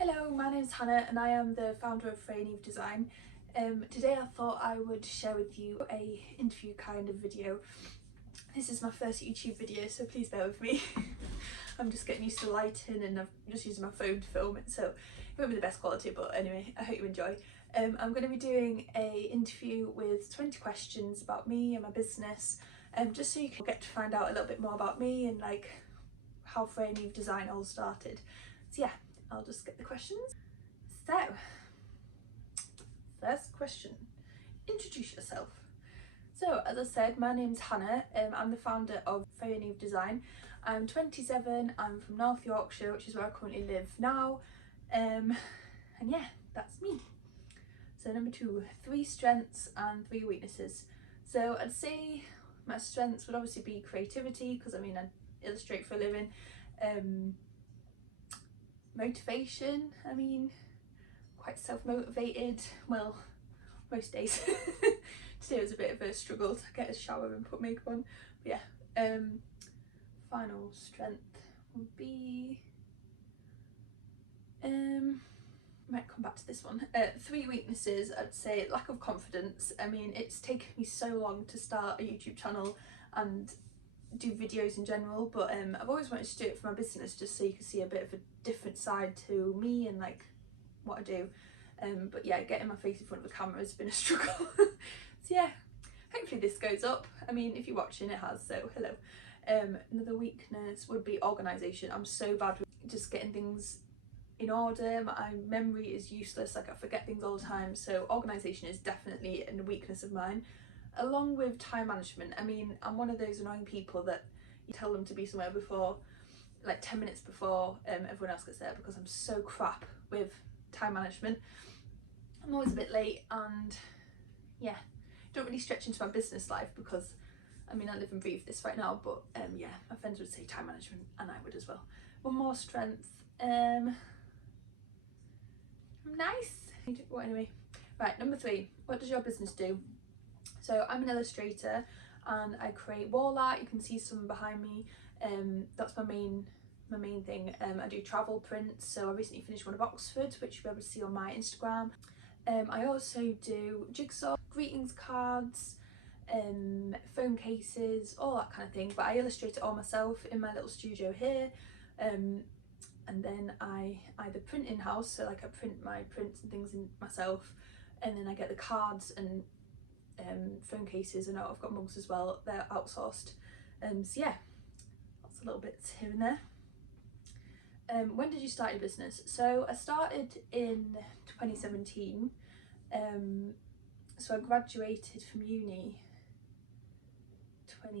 Hello, my name's Hannah and I am the founder of Freya Niamh Design. Today I thought I would share with you a interview kind of video. This is my first YouTube video, so please bear with me. I'm just getting used to lighting and I'm just using my phone to film it, so it won't be the best quality, but anyway, I hope you enjoy. I'm going to be doing a interview with 20 questions about me and my business, just so you can get to find out a little bit more about me and like how Freya Niamh Design all started. So yeah, I'll just get the questions. So, first question, introduce yourself. So, as I said, my name's Hannah. I'm the founder of Freya Niamh Design. I'm 27, I'm from North Yorkshire, which is where I currently live now. And yeah, that's me. So number 2, 3 strengths and 3 weaknesses. So I'd say my strengths would obviously be creativity, because I mean I illustrate for a living. Motivation, I mean, quite self-motivated, well, most days. Today was a bit of a struggle to get a shower and put makeup on, but yeah. Final strength would be, might come back to this one. 3 weaknesses, I'd say lack of confidence. I mean, it's taken me so long to start a YouTube channel and do videos in general, but I've always wanted to do it for my business, just so you can see a bit of a different side to me and like what I do. But yeah, getting my face in front of the camera has been a struggle. So yeah, hopefully this goes up. I mean, if you're watching, it has, so hello. Another weakness would be organisation. I'm so bad with just getting things in order. My memory is useless, like I forget things all the time, so organisation is definitely a weakness of mine, along with time management. I mean, I'm one of those annoying people that you tell them to be somewhere before, like 10 minutes before everyone else gets there, because I'm so crap with time management. I'm always a bit late, and yeah, don't really stretch into my business life, because I mean I live and breathe this right now, but yeah, my friends would say time management and I would as well. One more strength, I'm nice. Well, anyway, right, number 3, what does your business do? So I'm an illustrator and I create wall art. You can see some behind me. That's my main thing. I do travel prints, so I recently finished one of Oxford, which you'll be able to see on my Instagram. I also do jigsaw, greetings cards, phone cases, all that kind of thing, but I illustrate it all myself in my little studio here. And then I either print in-house, so like I print my prints and things in myself, and then I get the cards and phone cases, and I've got mugs as well, they're outsourced. So yeah, lots of little bits here and there. When did you start your business? So I started in 2017. So I graduated from uni I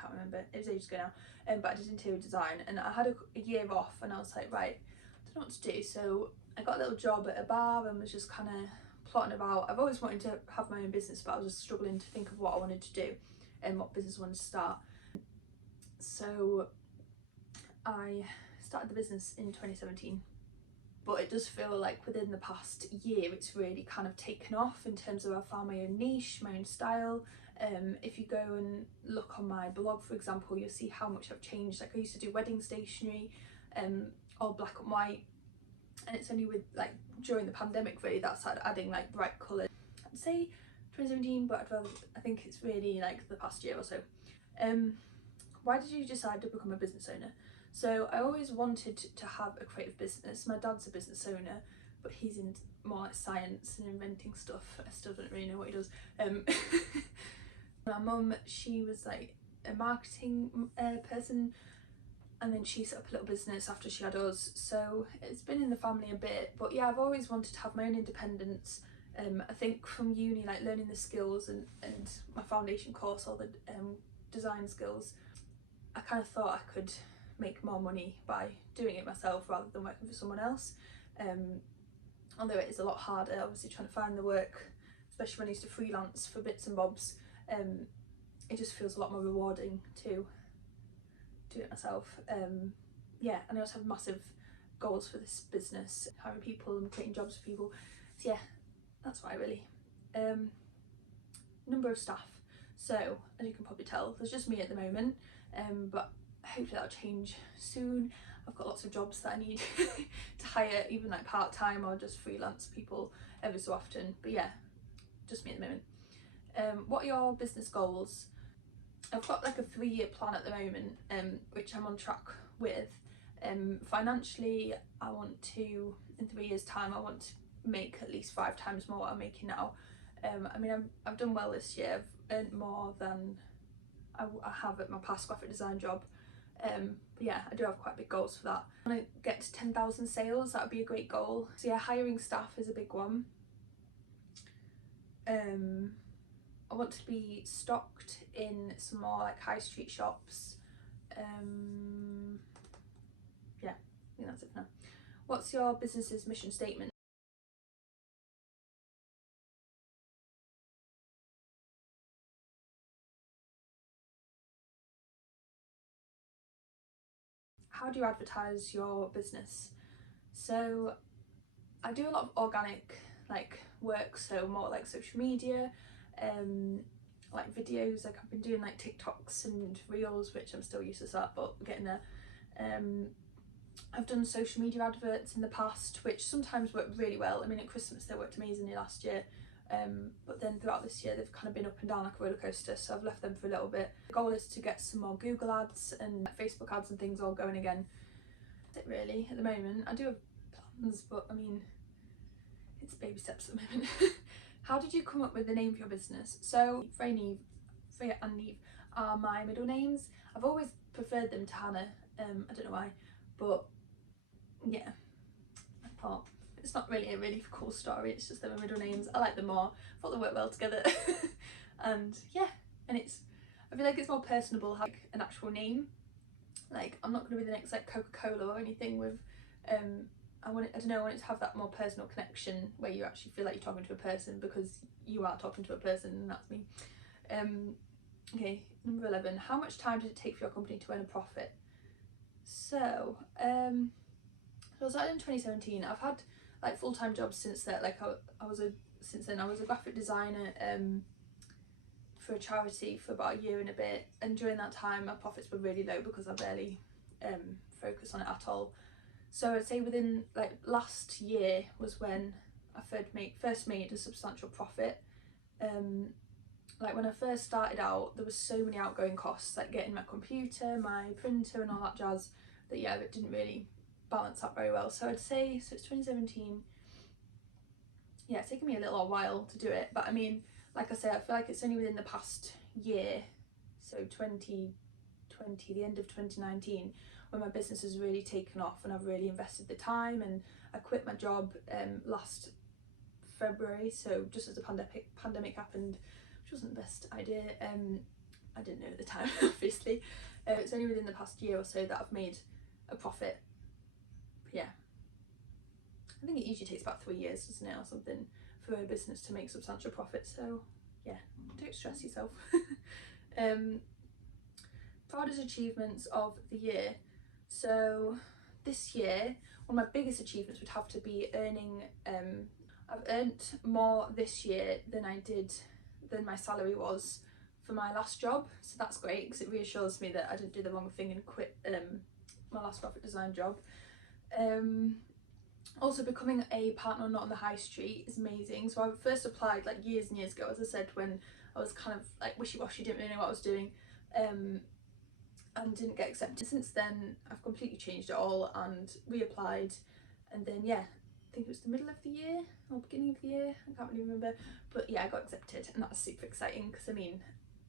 can't remember, it was ages ago now, but I did interior design, and I had a year off, and I was like, right, I don't know what to do, so I got a little job at a bar and was just kind of plotting about. I've always wanted to have my own business, but I was just struggling to think of what I wanted to do and what business I wanted to start. So I started the business in 2017, but it does feel like within the past year it's really kind of taken off in terms of I found my own niche, my own style. If you go and look on my blog, for example, you'll see how much I've changed. Like I used to do wedding stationery, all black and white, and it's only with like during the pandemic really that I started adding like bright colours. I'd say 2017, but I think it's really like the past year or so. Why did you decide to become a business owner? So I always wanted to have a creative business. My dad's a business owner, but he's in more like science and inventing stuff. I still don't really know what he does. My mum, she was like a marketing person, and then she set up a little business after she had us, so it's been in the family a bit. But yeah, I've always wanted to have my own independence. I think from uni, like learning the skills and my foundation course, all the design skills, I kind of thought I could make more money by doing it myself rather than working for someone else. Although it is a lot harder, obviously, trying to find the work, especially when I used to freelance for bits and bobs. It just feels a lot more rewarding to do it myself. Yeah, and I also have massive goals for this business, hiring people and creating jobs for people. So yeah, that's why really. Number of staff. So as you can probably tell, there's just me at the moment, but hopefully that'll change soon. I've got lots of jobs that I need to hire, even like part-time or just freelance people every so often. But yeah, just me at the moment. What are your business goals? I've got like a 3-year plan at the moment, which I'm on track with. Financially, I want to, in 3 years time, I want to make at least 5 times more what I'm making now. I mean, I've done well this year. I've earned more than I have at my past graphic design job. But yeah, I do have quite big goals for that. I want to get to 10,000 sales, that would be a great goal. So yeah, hiring staff is a big one. I want to be stocked in some more like high street shops. Yeah, I think that's it for now. What's your business's mission statement? How do you advertise your business? So I do a lot of organic like work, so more like social media, like videos. Like I've been doing like TikToks and reels, which I'm still useless at, but we're getting there. I've done social media adverts in the past, which sometimes work really well. I mean, at Christmas they worked amazingly last year, but then throughout this year they've kind of been up and down like a roller coaster, so I've left them for a little bit. The goal is to get some more Google ads and Facebook ads and things all going again. That's it really at the moment. I do have plans, but I mean, it's baby steps at the moment. How did you come up with the name for your business? So Freya and Niamh are my middle names. I've always preferred them to Hannah. I don't know why, but yeah, I thought it's not really a really cool story, it's just their middle names. I like them more, I thought they work well together. And yeah, and I feel like it's more personable, like an actual name. Like I'm not going to be the next like Coca-Cola or anything with I want it to have that more personal connection where you actually feel like you're talking to a person, because you are talking to a person, and that's me. Okay, number 11. How much time did it take for your company to earn a profit? So I started in 2017. I've had like full-time jobs since then. Like since then I was a graphic designer for a charity for about a year and a bit, and during that time my profits were really low because I barely focused on it at all. So I'd say within like last year was when I first made a substantial profit. Like when I first started out, there was so many outgoing costs, like getting my computer, my printer and all that jazz, that yeah, it didn't really balance out very well. So I'd say, so it's 2017. Yeah, it's taken me a little while to do it, but I mean, like I say, I feel like it's only within the past year, so 2020, the end of 2019, when my business has really taken off and I've really invested the time. And I quit my job last February, so just as the pandemic happened, which wasn't the best idea. I didn't know at the time, obviously. It's only within the past year or so that I've made a profit. But yeah, I think it usually takes about 3 years, doesn't it, or something, for a business to make substantial profit. So yeah, don't stress yourself. Proudest achievements of the year. So this year, one of my biggest achievements would have to be earning, I've earned more this year than my salary was for my last job. So that's great, because it reassures me that I didn't do the wrong thing and quit my last graphic design job. Also, becoming a partner not on the high street is amazing. So I first applied like years and years ago, as I said, when I was kind of like wishy-washy, didn't really know what I was doing, and didn't get accepted. Since then I've completely changed it all and reapplied, and then yeah, I think it was the middle of the year or beginning of the year, I can't really remember, but yeah, I got accepted, and that was super exciting, because I mean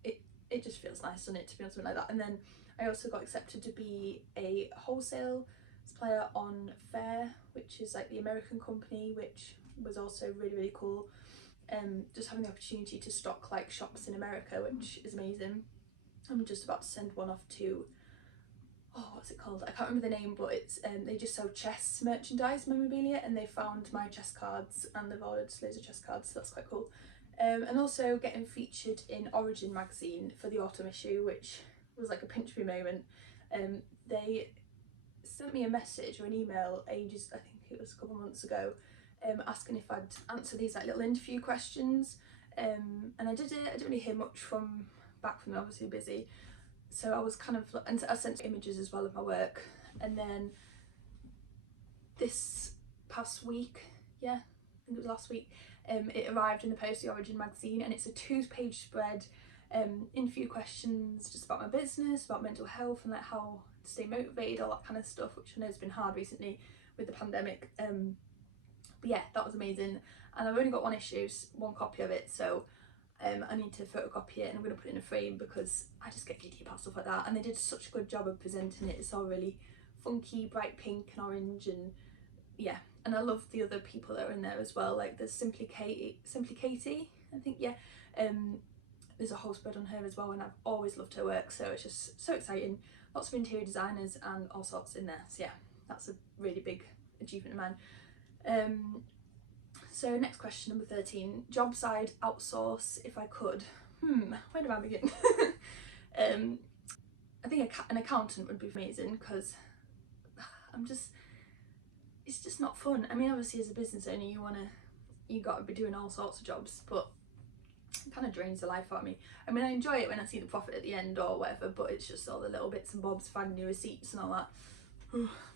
it just feels nice, doesn't it, to be on something like that. And then I also got accepted to be a wholesale supplier on Fair, which is like the American company, which was also really cool. Just having the opportunity to stock like shops in America, which is amazing. I'm just about to send one off to, oh, what's it called? I can't remember the name, but it's they just sell chess merchandise, memorabilia, and they found my chess cards and they've ordered loads of chess cards, so that's quite cool. And also getting featured in Origin magazine for the autumn issue, which was like a pinch me moment. They sent me a message or an email ages, I think it was a couple of months ago, asking if I'd answer these like little interview questions, and I did it. I didn't really hear much back from them, obviously busy, so I was kind of, and I sent images as well of my work, And then this past week, yeah, I think it was last week, it arrived in the post, the Origin magazine, and it's a 2-page spread, interview questions just about my business, about mental health and like how to stay motivated, all that kind of stuff, which I know has been hard recently with the pandemic. But yeah, that was amazing, and I've only got one copy of it, so I need to photocopy it, and I'm going to put it in a frame because I just get giddy about stuff like that. And they did such a good job of presenting it. It's all really funky, bright pink and orange, and yeah, and I love the other people that are in there as well. Like there's Simply Katie, I think, yeah. There's a whole spread on her as well, and I've always loved her work, so it's just so exciting. Lots of interior designers and all sorts in there, so yeah, that's a really big achievement of mine. So next question, number 13, job side outsource if I could. Where do I begin? I think an accountant would be amazing, because it's just not fun. I mean, obviously as a business owner you got to be doing all sorts of jobs, but it kind of drains the life out of me. I mean, I enjoy it when I see the profit at the end or whatever, but it's just all the little bits and bobs, finding new receipts and all that.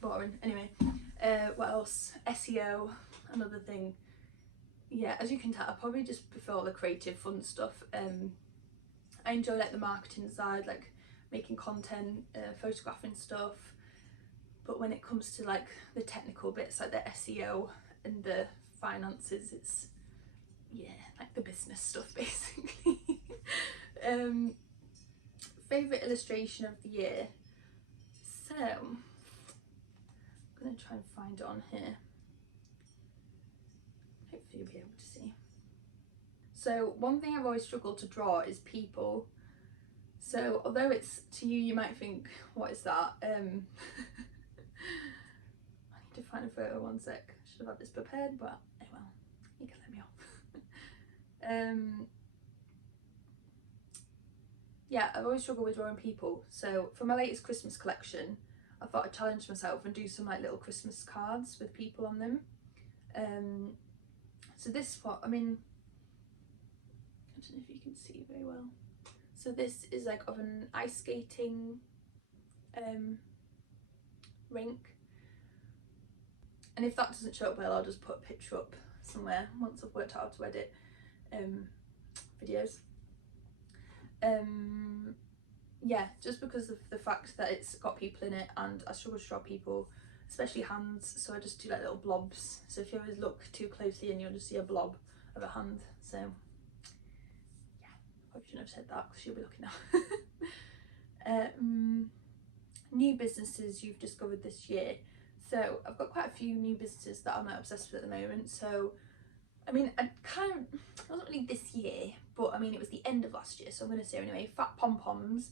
Boring. Anyway, what else? SEO, another thing. Yeah, as you can tell, I probably just prefer all the creative fun stuff. I enjoy like the marketing side, like making content, photographing stuff, but when it comes to like the technical bits, like the SEO and the finances, it's, yeah, like the business stuff basically. Favourite illustration of the year. So I'm gonna try and find it on here. Hopefully you'll be able to see. So one thing I've always struggled to draw is people. So although it's, to you, you might think, what is that? I need to find a photo, one sec. I should have had this prepared, but oh well, you can let me off. Yeah, I've always struggled with drawing people. So for my latest Christmas collection, I thought I'd challenge myself and do some like little Christmas cards with people on them. So this one, I mean, I don't know if you can see very well. So this is like of an ice skating rink. And if that doesn't show up well, I'll just put a picture up somewhere once I've worked out how to edit videos. Yeah, just because of the fact that it's got people in it, and I struggle to draw people, especially hands, so I just do like little blobs. So if you always look too closely in, you'll just see a blob of a hand. So yeah, probably shouldn't have said that because you'll be looking now. New businesses you've discovered this year. So I've got quite a few new businesses that I'm like obsessed with at the moment. So I mean, it wasn't really this year, but I mean it was the end of last year, so I'm going to say anyway. Fat Pom Poms.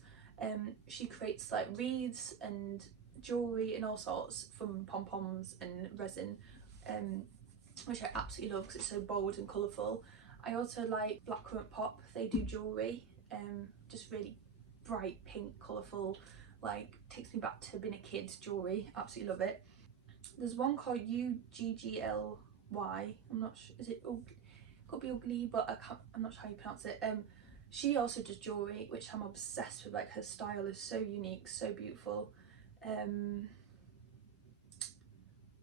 She creates like wreaths and jewellery and all sorts from pom-poms and resin, which I absolutely love because it's so bold and colourful. I also like Blackcurrant Pop. They do jewellery, just really bright pink, colourful, like takes me back to being a kid jewellery. Absolutely love it. There's one called UGGLY. I'm not sure, is it could be ugly, but I'm not sure how you pronounce it. She also does jewellery, which I'm obsessed with. Like her style is so unique, so beautiful.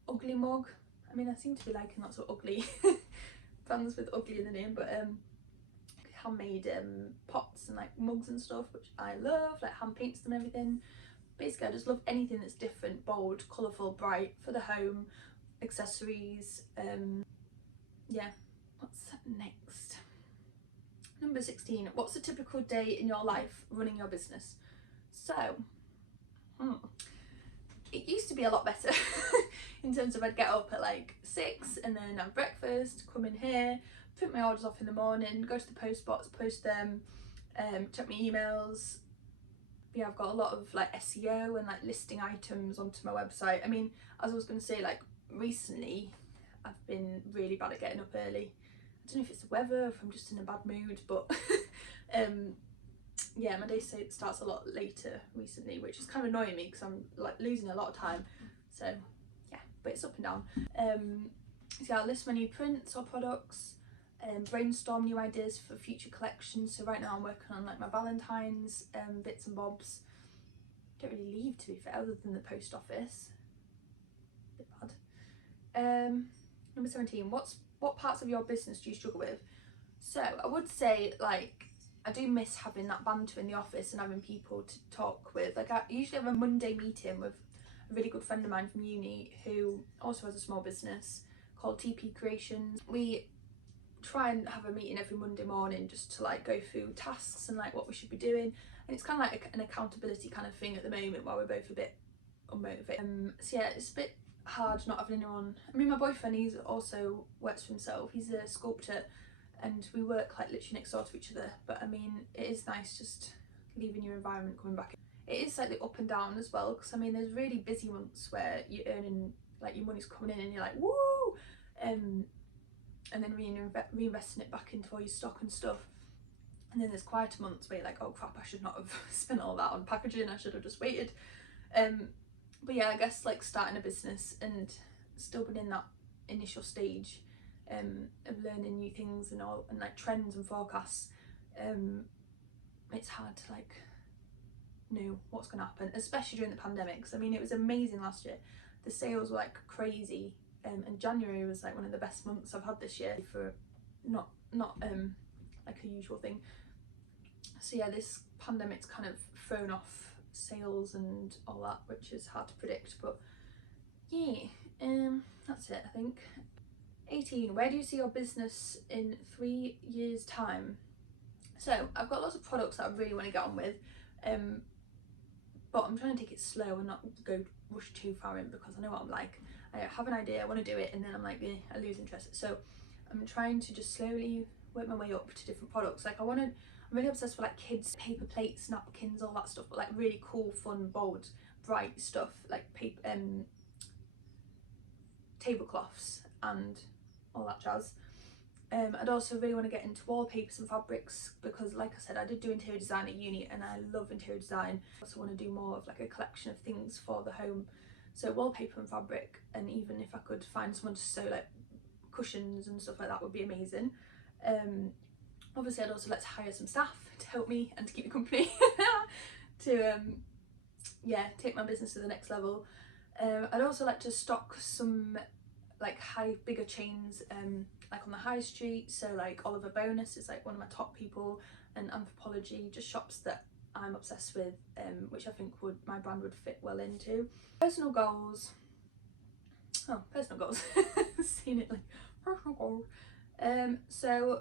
Ugly Mug. I mean, I seem to be liking lots of ugly brands with ugly in the name, but handmade pots and like mugs and stuff, which I love, like hand paints them and everything. Basically I just love anything that's different, bold, colourful, bright for the home, accessories. Yeah, what's next? Number 16, what's a typical day in your life running your business? So it used to be a lot better in terms of I'd get up at like 6 and then have breakfast, come in here, print my orders off in the morning, go to the post box, post them, check my emails. Yeah, I've got a lot of like SEO and like listing items onto my website. I mean, as I was going to say, like recently I've been really bad at getting up early. I don't know if it's the weather, if I'm just in a bad mood, but yeah, my day starts a lot later recently, which is kind of annoying me because I'm like losing a lot of time. So yeah, but it's up and down. So yeah, I'll list my new prints or products, brainstorm new ideas for future collections. So right now I'm working on like my Valentine's bits and bobs. don't really leave, to be fair, other than the post office. A bit bad. Number 17, what parts of your business do you struggle with? So I would say, like, I do miss having that banter in the office and having people to talk with. Like, I usually have a Monday meeting with a really good friend of mine from uni who also has a small business called TP Creations. We try and have a meeting every Monday morning just to like go through tasks and like what we should be doing, and it's kind of like an accountability kind of thing at the moment while we're both a bit unmotivated. So yeah, it's a bit hard not having anyone. I mean, my boyfriend, he's also works for himself, he's a sculptor, and we work like literally next door to each other, but I mean, it is nice just leaving your environment, coming back. It is slightly up and down as well, because I mean, there's really busy months where you're earning, like, your money's coming in and you're like, woo, and then reinvesting it back into all your stock and stuff. And then there's quieter months where you're like, oh crap, I should not have spent all that on packaging, I should have just waited. But yeah, I guess like starting a business and still being in that initial stage of learning new things and all, and like trends and forecasts, it's hard to like know what's going to happen, especially during the pandemic. Because I mean, it was amazing last year, the sales were like crazy, and January was like one of the best months I've had this year for not like a usual thing. So yeah, this pandemic's kind of thrown off sales and all that, which is hard to predict, but yeah, that's it, I think. 18, where do you see your business in 3 years time? So I've got lots of products that I really want to get on with, but I'm trying to take it slow and not go rush too far in, because I know what I'm like. I have an idea, I want to do it, and then I'm like, I lose interest. So I'm trying to just slowly work my way up to different products. Like, I'm really obsessed with like kids paper plates, napkins, all that stuff, but like really cool, fun, bold, bright stuff, like paper, tablecloths and all that jazz. I'd also really want to get into wallpapers and fabrics, because like I said, I did do interior design at uni and I love interior design. I also want to do more of like a collection of things for the home, so wallpaper and fabric, and even if I could find someone to sew like cushions and stuff like that would be amazing. Obviously I'd also like to hire some staff to help me and to keep me company to yeah, take my business to the next level. I'd also like to stock some like bigger chains, like on the high street, so like Oliver Bonus is like one of my top people, and Anthropology, just shops that I'm obsessed with, which I think my brand would fit well into. Personal goals. Seen it like personal goals. So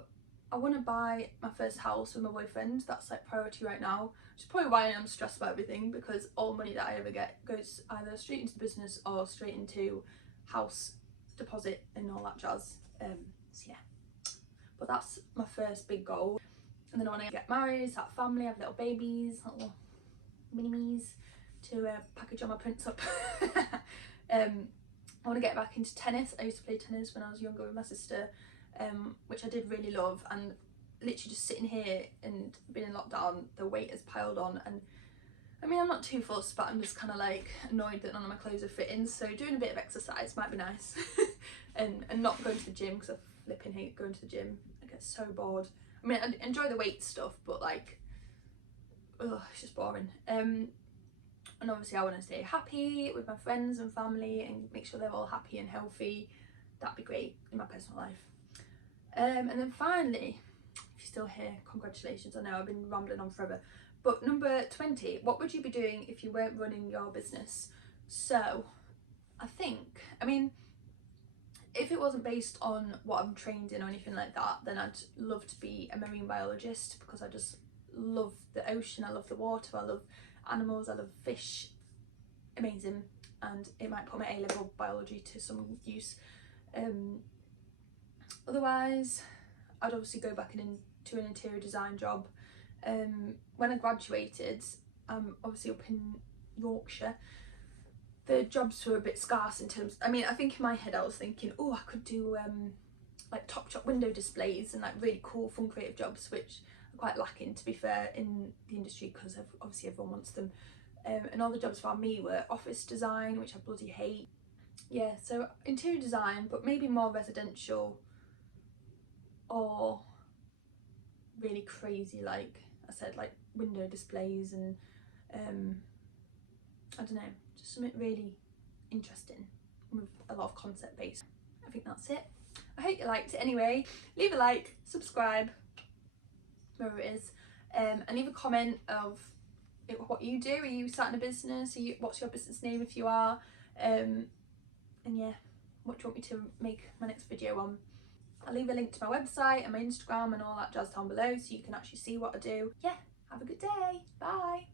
I want to buy my first house with my boyfriend. That's like priority right now, which is probably why I'm stressed about everything, because all money that I ever get goes either straight into the business or straight into house deposit and all that jazz. So yeah, but that's my first big goal. And then I want to get married, start a family, have little babies, little mini-me's to package all my prints up. I want to get back into tennis. I used to play tennis when I was younger with my sister, which I did really love, and literally just sitting here and being in lockdown, the weight has piled on, and I mean, I'm not too fussed, but I'm just kind of like annoyed that none of my clothes are fitting, so doing a bit of exercise might be nice. and not going to the gym, because I flipping hate going to the gym. I get so bored. I mean, I enjoy the weight stuff, but like, ugh, it's just boring. And obviously I want to stay happy with my friends and family and make sure they're all happy and healthy. That'd be great in my personal life. And then finally, if you're still here, congratulations. I know I've been rambling on forever. But number 20, what would you be doing if you weren't running your business? So I think, I mean, if it wasn't based on what I'm trained in or anything like that, then I'd love to be a marine biologist, because I just love the ocean, I love the water, I love animals, I love fish. Amazing. And it might put my A-level biology to some use. Otherwise, I'd obviously go back into an interior design job. When I graduated, obviously up in Yorkshire, the jobs were a bit scarce in terms, I mean, I think in my head I was thinking, oh, I could do like top shop window displays and like really cool, fun, creative jobs, which are quite lacking, to be fair, in the industry, because obviously everyone wants them. And all the jobs around me were office design, which I bloody hate. Yeah, so interior design, but maybe more residential or really crazy, like I said, like window displays and I don't know, just something really interesting with a lot of concept based. I think that's it. I hope you liked it anyway. Leave a like, subscribe, wherever it is, and leave a comment of what you do. Are you starting a business? What's your business name if you are? And yeah, what do you want me to make my next video on? I'll leave a link to my website and my Instagram and all that jazz down below so you can actually see what I do. Yeah, have a good day. Bye.